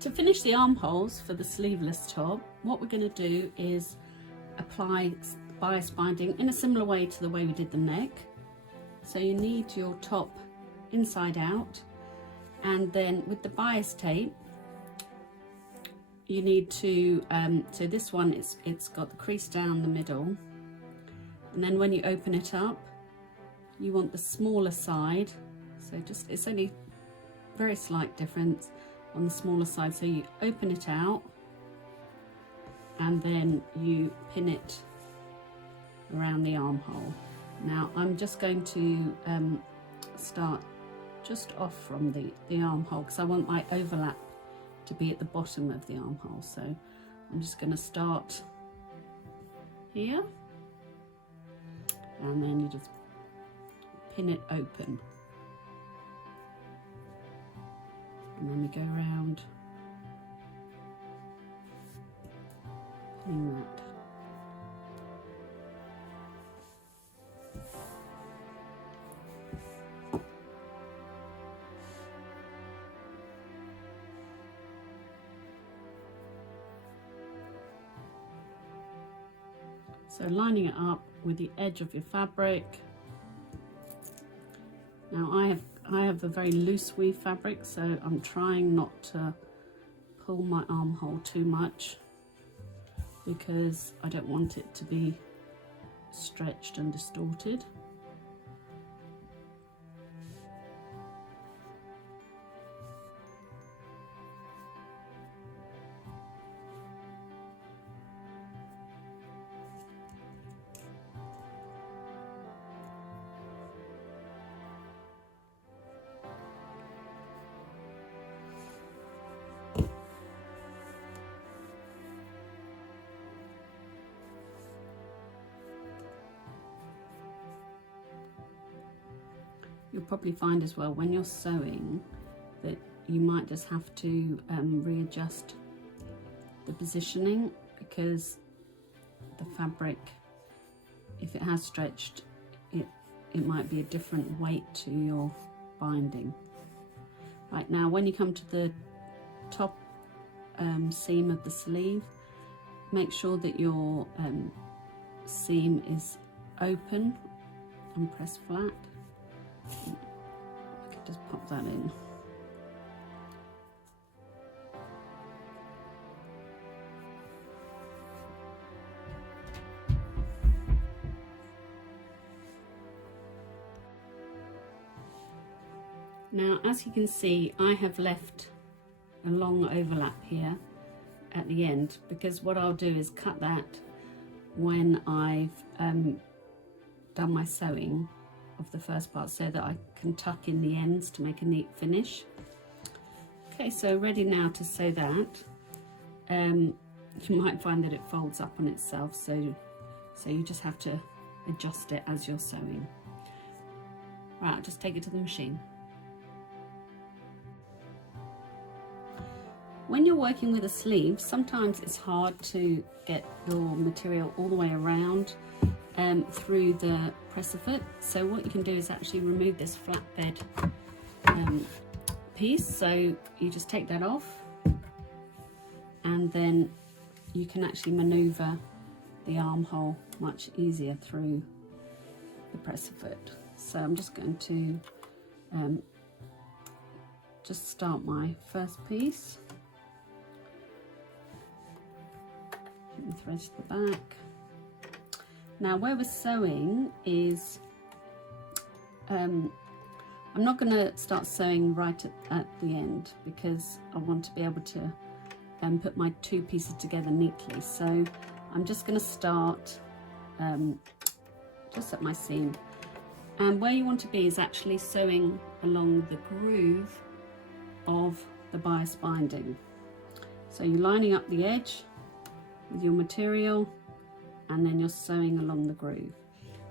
To finish the armholes for the sleeveless top, what we're going to do is apply bias binding in a similar way to the way we did the neck. So you need your top inside out, and then with the bias tape you need to so this one it's got the crease down the middle, and then when you open it up you want the smaller side, so just it's only very slight difference on the smaller side, so you open it out and then you pin it around the armhole. Now I'm just going to start just off from the armhole because I want my overlap to be at the bottom of the armhole, so I'm just going to start here and then you just pin it open, and then we go around pinning that. So lining it up with the edge of your fabric. Now I have a very loose weave fabric, so I'm trying not to pull my armhole too much because I don't want it to be stretched and distorted. You'll probably find as well when you're sewing that you might just have to readjust the positioning, because the fabric, if it has stretched, it might be a different weight to your binding. Right, now when you come to the top seam of the sleeve, make sure that your seam is open and press flat. I can just pop that in. Now, as you can see, I have left a long overlap here at the end, because what I'll do is cut that when I've done my sewing of the first part, so that I can tuck in the ends to make a neat finish. Okay, so ready now to sew that. You might find that it folds up on itself, so you just have to adjust it as you're sewing. Right, I'll just take it to the machine. When you're working with a sleeve, sometimes it's hard to get your material all the way around through the presser foot. So what you can do is actually remove this flatbed piece. So you just take that off, and then you can actually maneuver the armhole much easier through the presser foot. So I'm just going to just start my first piece. Thread to the back. Now where we're sewing is I'm not going to start sewing right at the end, because I want to be able to put my two pieces together neatly. So I'm just going to start just at my seam, and where you want to be is actually sewing along the groove of the bias binding. So you're lining up the edge with your material, and then you're sewing along the groove.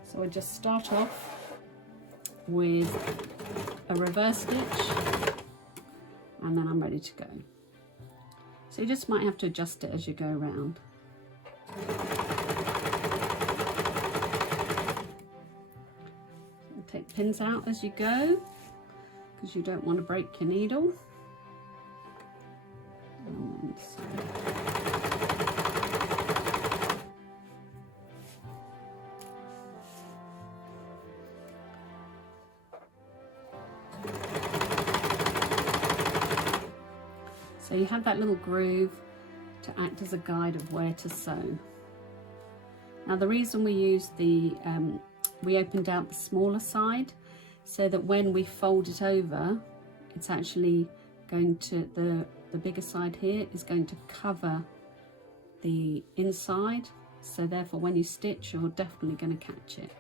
So I just start off with a reverse stitch, and then I'm ready to go. So you just might have to adjust it as you go around. So take pins out as you go, because you don't want to break your needle. So you have that little groove to act as a guide of where to sew. Now the reason we use the, we opened out the smaller side so that when we fold it over, it's actually going to, the bigger side here is going to cover the inside. So therefore when you stitch, you're definitely going to catch it.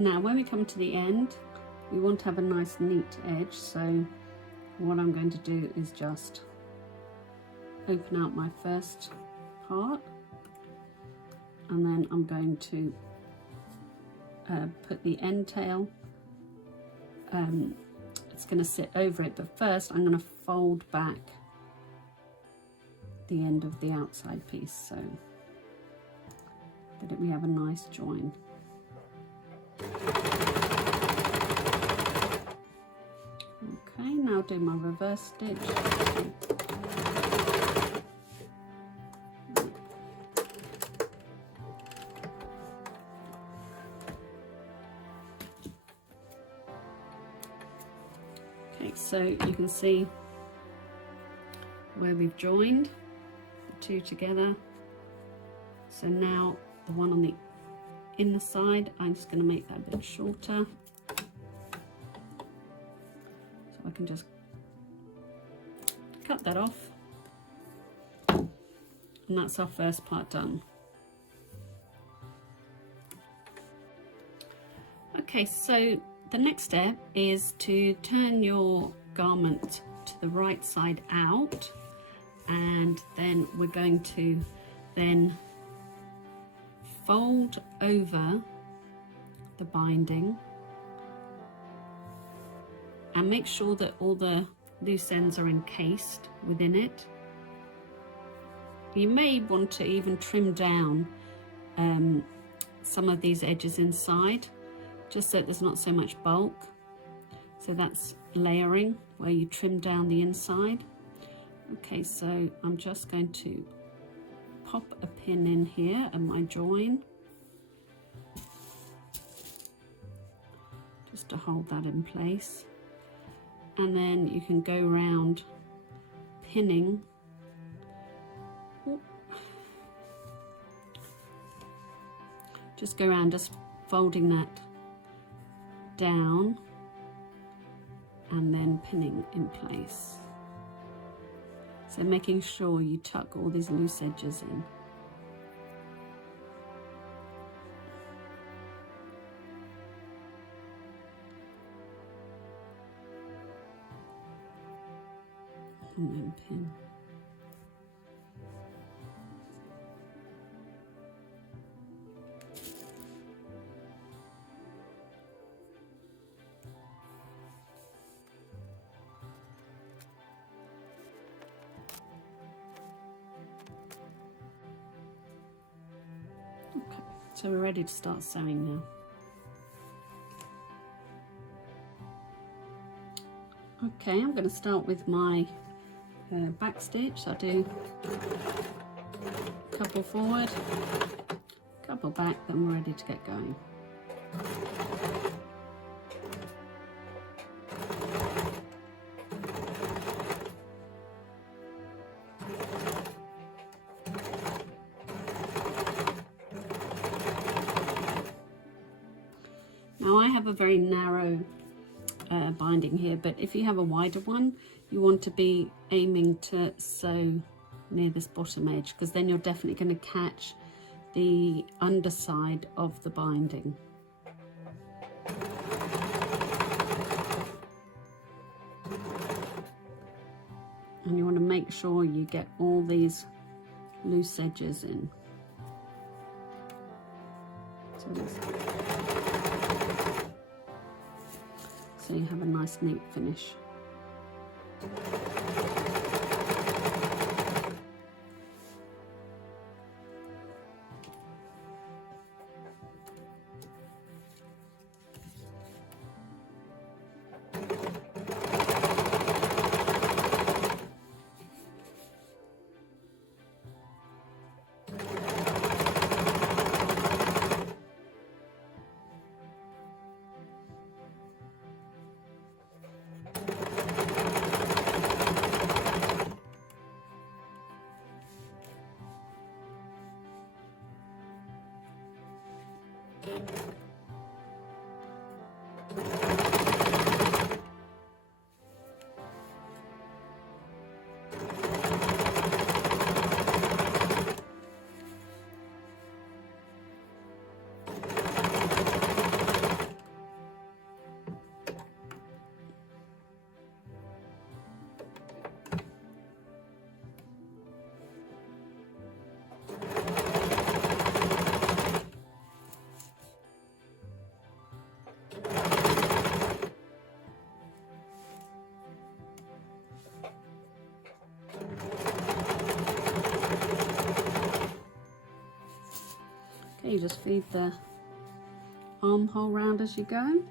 Now when we come to the end, we want to have a nice neat edge, so what I'm going to do is just open out my first part, and then I'm going to put the end tail, it's going to sit over it, but first I'm going to fold back the end of the outside piece so that we have a nice join. Okay, now do my reverse stitch. Okay, so you can see where we've joined the two together. So now the one on the inner side, I'm just going to make that a bit shorter. So I can just cut that off. And that's our first part done. Okay, so the next step is to turn your garment to the right side out, and then we're going to then fold over the binding and make sure that all the loose ends are encased within it. You may want to even trim down some of these edges inside, just so there's not so much bulk. So that's layering, where you trim down the inside. Okay, so I'm just going to pop a pin in here at my join, just to hold that in place, and then you can go around pinning. Just go around just folding that down and then pinning in place. So making sure you tuck all these loose edges in. And then pin. So we're ready to start sewing now. Okay, I'm going to start with my back stitch. So I'll do a couple forward, couple back, then we're ready to get going. Now I have a very narrow binding here, but if you have a wider one, you want to be aiming to sew near this bottom edge, because then you're definitely going to catch the underside of the binding. And you want to make sure you get all these loose edges in. So you have a nice neat finish. You just feed the armhole round as you go.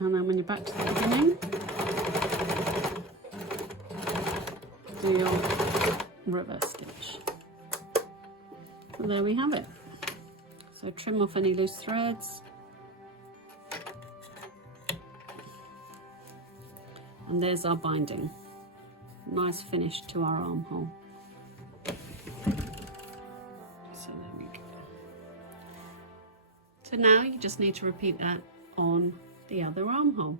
And then when you're back to the beginning, do your reverse stitch. So there we have it. So trim off any loose threads. And there's our binding. Nice finish to our armhole. So there we go. So now you just need to repeat that on the other armhole.